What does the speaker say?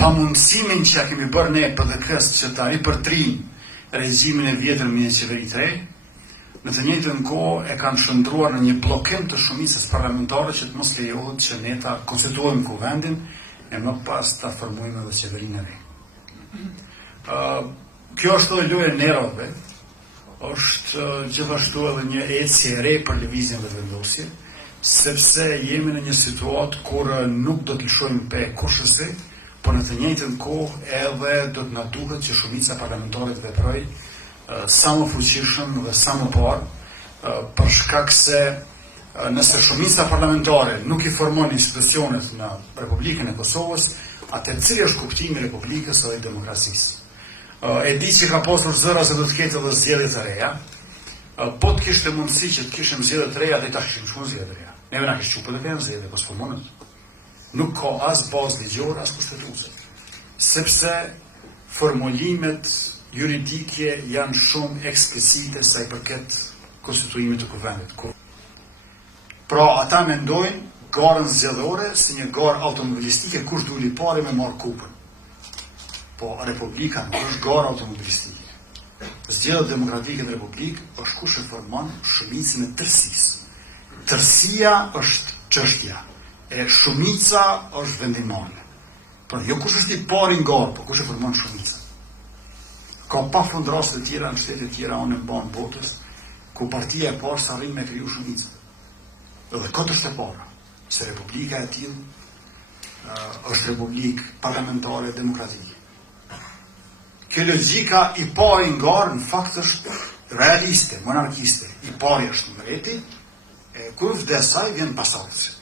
pamundësimin që ja kemi bërë ne PDK-s që ta ripërtrijmë regjimin e vjetër me një qeveri të re, në të njëjtën kohë e kanë shndruar në një bllokim të shumicës parlamentare që të mos lejohet që ne ta konstituojmë kuvendin e më pas ta formojmë edhe qeverinë e re. Kjo është edhe lojë e nervave, është gjithashtu edhe një ecje e re për lëvizjen dhe vendosje, sepse jemi në një situatë kur nuk do të lëshojmë pe kushësi, por në të njëjtën kohë edhe do të na duhet që shumica parlamentare të veprojë sa më fuqishëm dhe sa më parë, për shkak se nëse shumica parlamentare nuk i formon institucionet në Republikën e Kosovës, atëherë cili është kuptimi i Republikës dhe demokracisë? E di që ka posur zëra se do të ketë edhe zgjedhje të reja, po të kishte mundësi që të kishim zgjedhje të reja, dhe ta kishim shkuar zgjedhje të reja. Neve na kishte çuar të zgjedhje, po s'formonet. Nuk ka as bazë ligjore, as kushtetuese, sepse formulimet juridike janë shumë eksplicite sa i përket konstituimit të kuvendit. Pra ata mendojnë garën zgjedhore si një garë automobilistike, kush duli pari me marrë kupën. Po Republika nuk është garë automobilistike. Zgjedhja demokratike në Republikë është kush e formon shumicën e tërësisë. Tërësia është çështja, e shumica është vendimare. Pra jo kush është i pari në garë, po kush e formon shumicën. Ka pafund raste të tjera në shtete të tjera në banë botës, ku partia e parë sa arrin me kriju shumicën. Edhe këtë është e para, se Republika e tillë është republikë parlamentare demokratike. Kjo logjika i pari në garë në fakt është realiste, monarkiste. I pari është mbreti, kur vdes ai vjen pasardhësi.